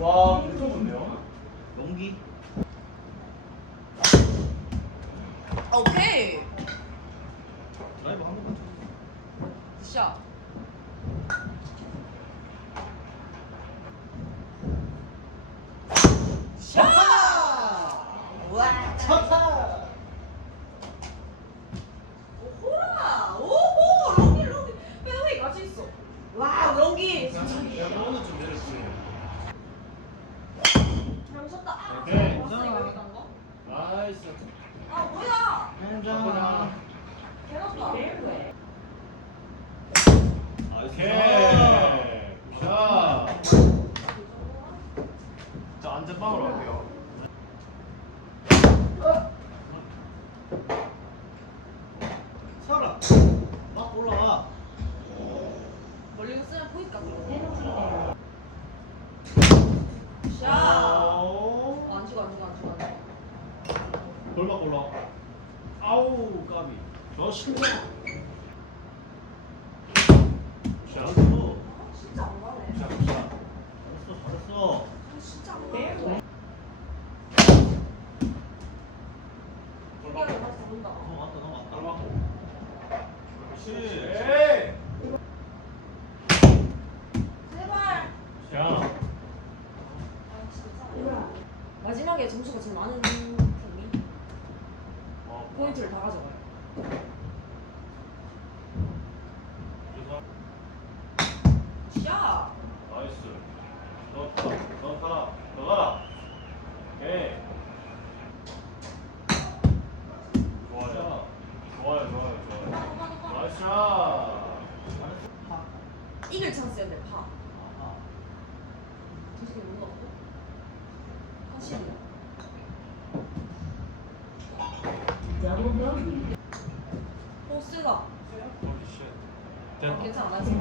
와, 엄청 좋네요. 용기. 오케이. 드라이브 한 번만. 샷. 샷. 와. 쳤다. 오호라. 오호. 롱기 롱기. 페어웨이 같이 있어. 와 롱기. 야, 오늘 좀 내려주세요. 잘 쳤다. 아. 오케이. 봤어 이거 이거 거? 나이스. 아 뭐야? 괜찮아. 개났다. 오케이. 자. 자, 안전빵으로 할게요. 서라. 막 올라와. 멀리 쓰면 보일까? 샷. 오. 어, 안 죽어 안 죽어 안 죽어 안 죽어. 돌박 올라. 아우, 까비. 자, 잘했어. 진짜 안 가네. 자, 자. 잘했어. 잘했어. 진짜 안 가네. 넘어갔다. 넘어갔다. 그렇지. 제발. 자. 아 진짜. 마지막에 점수가 제일 많은 팀이 어, 포인트를 다 가져가요. 샷. 나이스. 포스가. 됐다. 괜찮아 나 지금.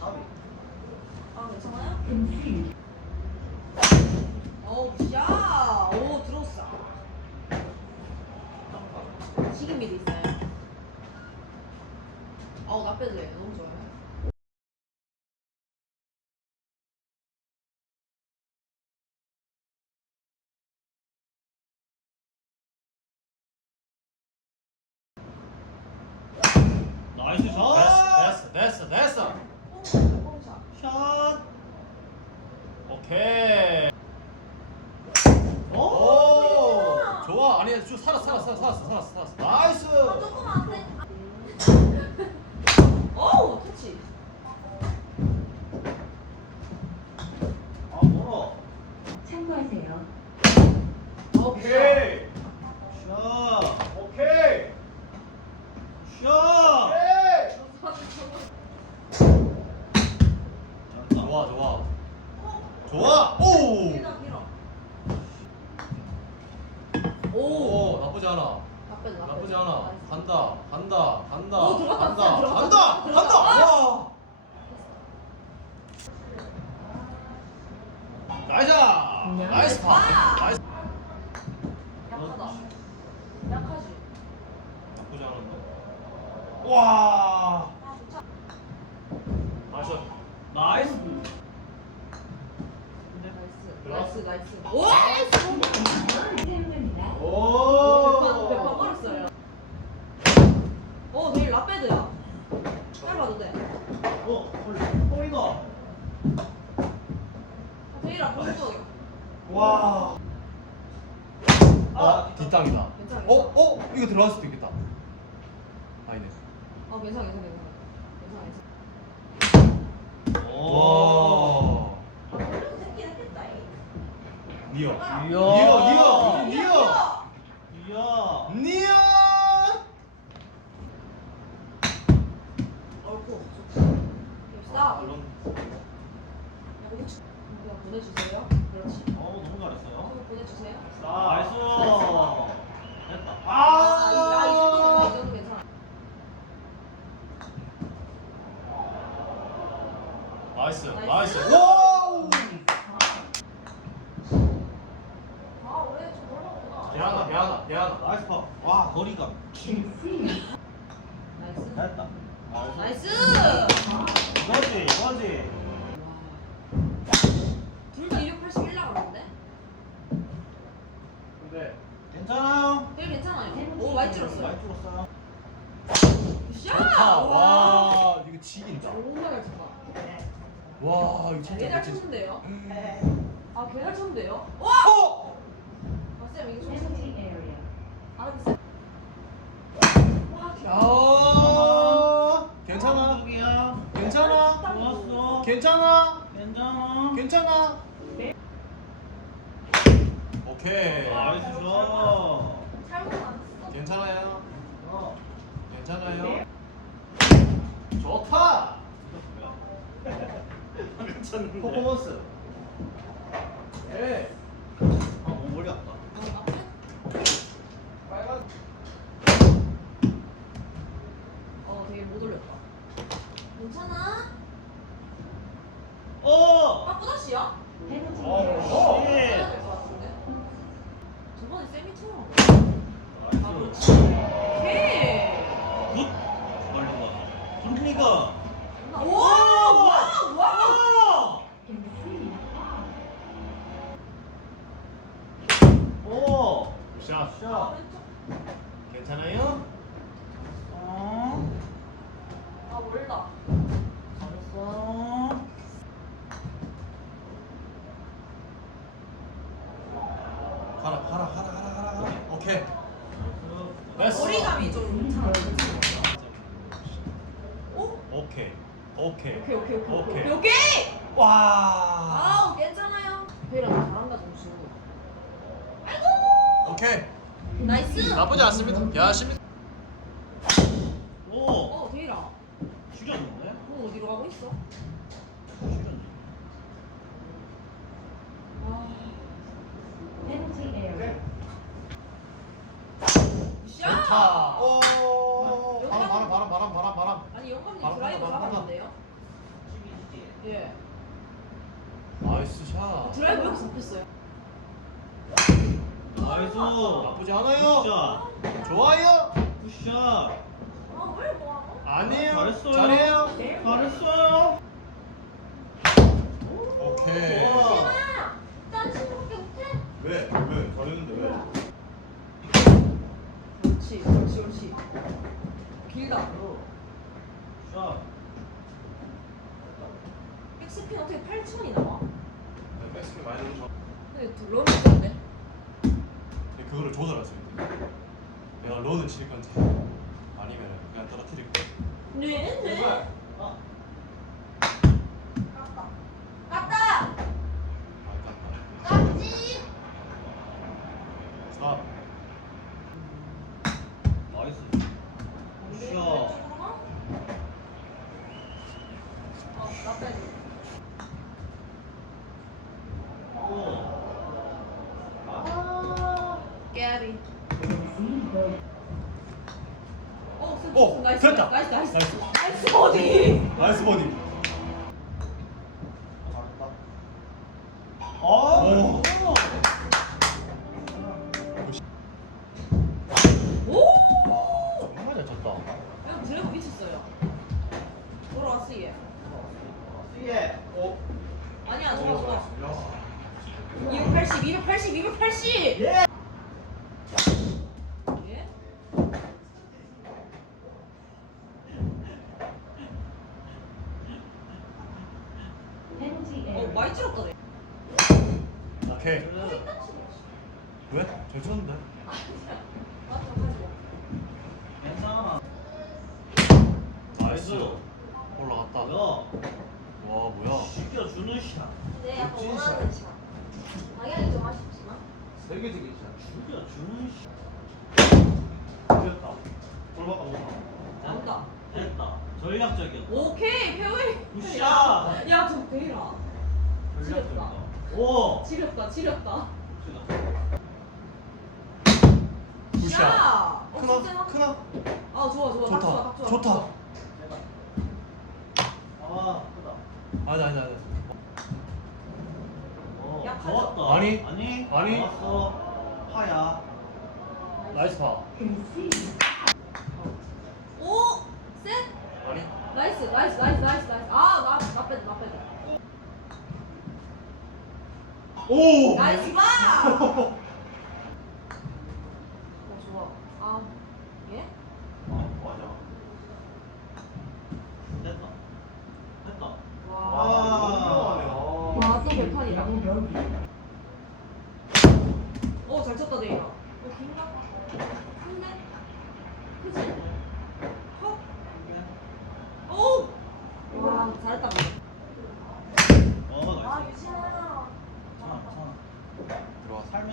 파비. 아 오 야. 오. 지금 미드 있어요. 아우 나 빼줘요. 너무 좋아요. 나이스 샷. 됐어, 됐어, 됐어. 오, 샷. 샷. 오케이. 오. 오, 좋 아. 아니, 쭉 살았어, 살았어, 살았어, 살았어, 살았어. 나이스. 아, 조금 안 돼. 오, 터치. 아 멀어. 참고하세요. 오케이. 샷. 오케이. 샷. 오케이. 좋아, 좋아. 좋아. 오. 길어, 길어. 오, 오, 나쁘지 않아. 나쁘지, 나쁘지 않아. 간다, 간다, 간다, 오, 들어갔다, 간다, 들어갔다, 간다, 들어갔다. 간다. 와. 나이스. 나이스 파. 와. 나이스. 약하다. 약하지. 나쁘지 않은데. 와. 아. 나이스. 나이스. 나이스, 나이스, 나이스. 오, 나이스. 사용합니다. 오. 백번 걸었어요. 오, 내일 라페드야. 짧아도 돼. 어, 헐. 홀이다. 내일아, 공도. 와. 아, 뒷땅이다. 괜찮아, 어, 괜찮아. 어, 이거 들어갈 수도 있겠다. 아니네. 어, 괜찮아, 괜찮아, 괜찮아. 괜찮아, 괜찮아. 오. 아, 그래도 됐긴 했겠다. 이. 니어. 아, 이야. 니어, 니어, 니어. 됐다. 나이스! 이거지, 이거지. 둘 다 281 나가는데? 근데 괜찮아요. 되게 괜찮아요. 네, 오, 많이 찍었어요. 줄었어요. 와. 이거 지긴다. 정말 잘 쳤다. 와, 이거 진짜 아, 잘 멋지다. 쳤는데요? 아, 개잘 쳤는데요? 와! 어! 아, 쌤, 이거 좀. 아, 쌤. 와, 개- 야. 괜찮아 여기야. 괜찮아 좋았어. 괜찮아 괜찮아. 괜찮아 오케이 나이스 샷. 잘못 안 했어. 괜찮아요 어. 괜찮아요 좋다 괜찮은데. 퍼포먼스 예 아, 오, 머리 아파. 빨간 어, 되게 못 올렸다. 괜찮아? 어! 아? Penalty 어. 어. 예. 해야 될 것 같은데. 두 번에 쌤이 튀어. 아, 그렇지. 오케이. 굿. 걸린다. 정리가. 오! 와! 와! 와! 오! 샷 샷. 아. 괜찮아요 어. 아, 몰라. 잘했어. 가라 가라 가라 가라 가라 가라 오케이 됐어 거리감이 좀잘안 오? 오케이 오케이 오케이, 오케이, 오케이. 오케이. 오케이, 오케이. 와 아우, 괜찮아요. 베이랑 잘한다, 점수. 아이고! 오케이 나이스. 나쁘지 않습니다 야십니다 오! 어, 베이랑. 죽였는데? 공 어디로 가고 있어? 죽였네. 아! 좋다 오 바람 바람 바람 바람 바람 바람 아니 영감님 바람 드라이브 바람 바람. 잡았는데요? 예. 나이스 샷 드라이브 잡혔어요. 나이스. 나쁘지 않아요 굿샷. 좋아요 굿샷. 아왜 뭐하고? 아니에요 잘했어요. 잘해요 잘했어요. 오케이 우와. 신호야, 딴 친구밖에 못해. 왜? 왜? 잘했는데 왜? 그렇지, 그렇지, 그렇지. 길다. 샷. 백스핀 어떻게 8천이 나와? 백스핀 많이 거 근데 있던데. 근데 그거를 조절할 수 있대 내가 런을 칠 건지 아니면 그냥 떨어뜨릴 건지 네, 네. 아, 깠다. 깠다. 아깝다 깠지. 자 나이스. 네, 굿샷. 어, 나 빼줘. 오. 깨비. 어, 승, 오, 승, 나이스, 됐다. 나이스, 나이스, 나이스. 나이스 버디. 나이스 버디 아, 오. 오! 정말 잘 쳤다 형 드래곤 미쳤어요. 돌아왔어 얘. 예. 오. 아니야, 좋아, 좋아. 야. 280, 280, 280. 예. 예? Penalty 어, area. 많이 찔렀다 내. 오케이 그래. 왜? 잘 쳤는데 맞아, 가지고. 괜찮아. 나이스. 올라갔다 야, 와 뭐야 죽여주는 샷. 네, 약간 멋진 원하는 샷. 방향이 좀 아쉽지만. 세계적인 샷 죽여주는 샷. 됐다 보자 나온다. 됐다. 전략적이었다. 오케이, 페어웨이. 굿샷. 야, 저 대라. 지렸다. 오. 지렸다, 지렸다. 굿샷 야! 어, 크나? 진짜? 크나? 아, 좋아, 좋아. 딱 좋아, 딱 좋다 좋아. 좋다 아, 크다. 아니 아니 아니 어, 약하죠? 좋았다. 아니. 아니. 아니. 좋았어. 파야. 나이스 파. 오! 셋! 아니 나이스, 나이스, 나이스, 나이스, 나이스. 아, 나, 나 빼자, 나 빼자. 오 나이스 봐!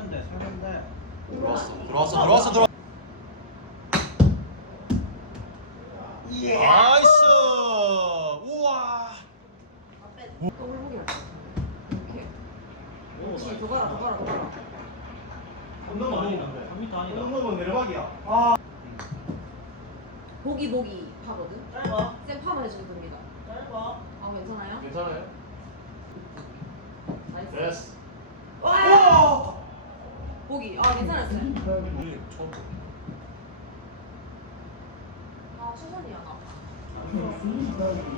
3년대 4년대 들어왔어 들어왔어 들어왔어 들어 예. 나이스 우와 오. 또회복이 났어. 이렇게. 그렇지, 도가라, 도가라, 도가라. 건너면 아니다 3m 아니다 건너면 내려박이야 아 음. 보기, 보기 파거든? 짧아 쌤 파만 해주는 겁니다. 짧아 아, 괜찮아요? 괜찮아요? 나이스. 됐어 와! 보기. 아, 괜찮았어요. 우리 처음. 봐. 아, 최선이야, 나.